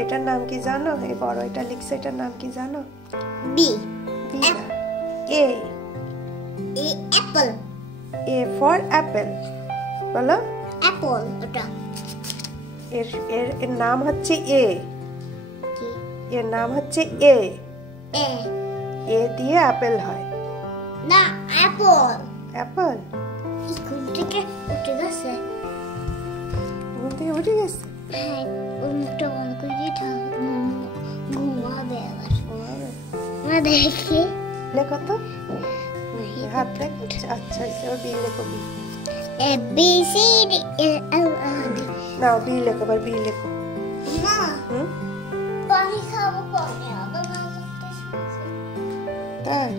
এটার নাম কি জানো? এই বড় এটা লিখছে, এটার নাম কি জানো? বি। বি না, এ। এ অ্যাপল। A for Apple. বলো অ্যাপল। ওটা এর এর এর নাম হচ্ছে এ। কি? এর নাম হচ্ছে এ। এ। এ দিয়ে অ্যাপেল হয়। না, অ্যাপল। অ্যাপল স্কুল থেকে উঠে গেছে। ঘুম থেকে উঠে গেছে? হ্যাঁ, ওর মুখটা বন্ধ করে দিয়ে ঘুমাবে আবার। মা দেখি লেখো তো, হাত দেখ। আচ্ছা, এবার বি লেখো। B. A B C D E F G. নাও বি লেখো, এবার বি লেখো। মা, হুম, পানি খাবো, পানি আবার না করতে তাই?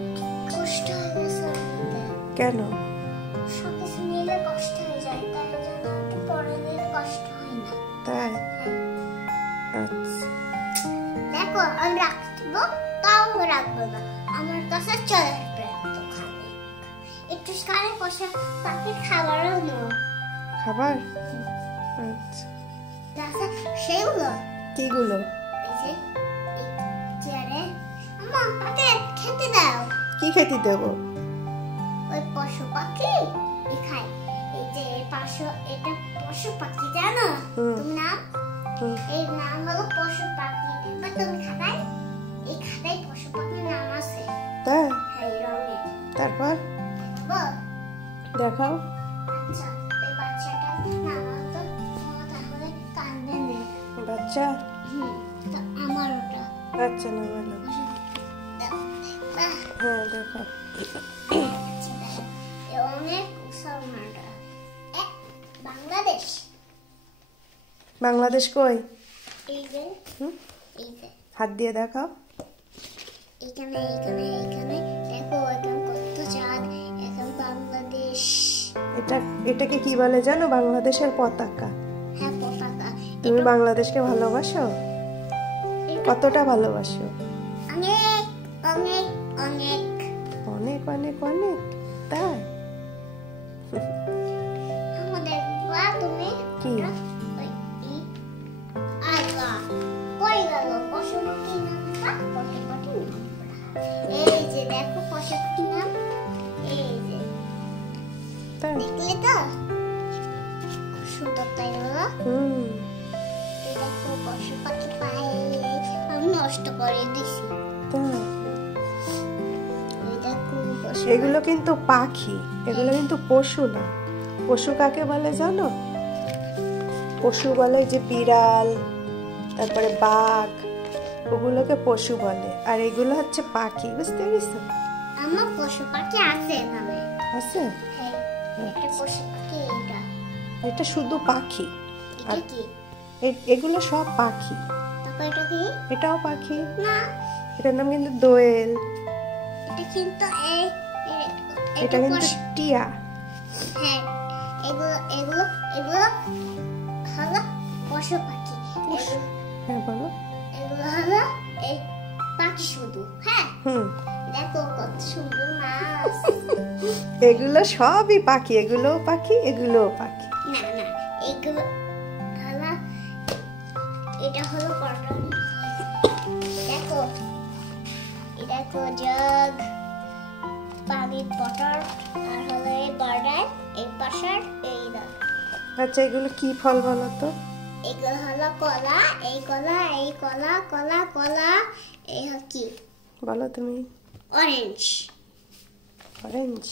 কষ্ট হয়ে গেছে আমাদের। কেন? সব কিছু নিলে কষ্ট হয়ে যায়, তাই জন্য একটু পরে নিলে কষ্ট হয় না। তাই? আচ্ছা, দেখো, আমি রাখবো, তাও রাখবো না, আমার কাছে চলে আসবে তো খাবে। একটু কানে বসে তাকে খাবারও নেবো। খাবার? আচ্ছা, রাখছে সেগুলো কিগুলো? এই যে এই চেয়ারে। আম্মা, তাকে খেতে দাও। কি খেতে দেবো? ওই পশু পাখি খায়। এই যে এই পাশে, এটা পশু পাখি, জানো তুমি নাম? এই নাম হলো পশু পাখি। বা তুমি খাতায়, এই খাতায় পশু পাখির নাম আছে। তাই? হ্যাঁ, এই রঙে। তারপর বল। দেখাও। আচ্ছা, এই বাচ্চাটার নাম হলো, তাহলে কান্দে নে। বাচ্চা? তো আমার ওটা। আচ্ছা, না বলো। হ্যাঁ, দেখো। অনেক মুসলমানরা। বাংলাদেশ। বাংলাদেশ কই? এই যে হুম, এই যে হাত দিয়ে দেখাও। এখানে এখানে এখানে দেখো, এখানে কত চাঁদ। এখন বাংলাদেশ। এটাকে কি বলে জানো? বাংলাদেশের পতাকা। হ্যাঁ, পতাকা। তুমি বাংলাদেশকে ভালোবাসো? কতটা ভালোবাসো? অনেক অনেক অনেক অনেক অনেক অনেক। তাই? আমাদের বা তুমি কি? আল্লাহ কই গেল পশু পাখির নামটা? পশু পাখির নাম এই যে দেখো, পশু পাখির নাম এই যে। তাই? দেখলে তো খুব সুন্দর, তাই না? এই দেখো, পশু পাখি পায়ে আমি নষ্ট করে দিছি। তাই? এই দেখো, পশু এগুলো কিন্তু পাখি, এগুলো কিন্তু পশু না। পশু কাকে বলে জানো? পশু বলে যে বিড়াল, তারপরে বাঘ, ওগুলোকে পশু বলে। আর এগুলো হচ্ছে পাখি, বুঝতে পেরেছো? আমার পশু পাখি আছে এখানে। আছে? হ্যাঁ, একটা পশু পাখি। এটা এটা শুধু পাখি। এটা কি? এগুলো সব পাখি। তারপর এটা কি? এটাও পাখি। না, এটার নাম কিন্তু দোয়েল। এটা কিন্তু এটা কিন্তু টিয়া। হ্যাঁ, এগুলো এগুলো এগুলো হলো পশু পাখি। হ্যাঁ, বলো। এগুলো হলো এই পাখি শুধু। হ্যাঁ, দেখো কত সুন্দর মাছ। এগুলো সবই পাখি, এগুলোও পাখি, এগুলোও পাখি। না না, এগুলো হলো, এটা হলো কটন। দেখো, এটা দেখো জগ, পানির বটল, আর হলো এই বর্ডার, এই পাশার, এই দাগ। আচ্ছা, এগুলো কি ফল বলো তো? এগুলো হলো কলা, এই কলা, এই কলা, কলা কলা, এই হলো কি বলো তুমি? অরেঞ্জ। অরেঞ্জ?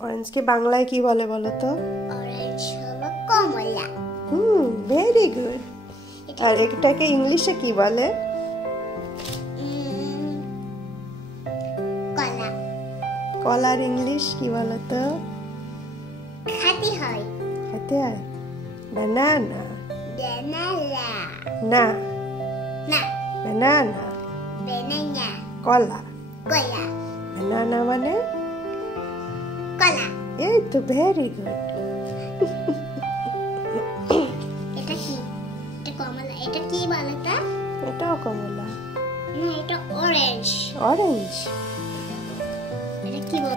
অরেঞ্জকে বাংলায় কি বলে বলো তো? অরেঞ্জ হলো কমলা। Very good. আর এটাকে ইংলিশে কি বলে? কলা। কলার ইংলিশ কি বলো তো? খাতি হয়। খেতে হয়? বানানা। বেনালা। না, না, বানানা। বেনানা। কলা। কলা। বানানা মানে? কলা। এই তো, ভেরি গুড। এটা কি? এটা কমলা। এটা কি বলে তা? এটাও কমলা। না, এটা অরেঞ্জ। অরেঞ্জ? এটা কি বলে?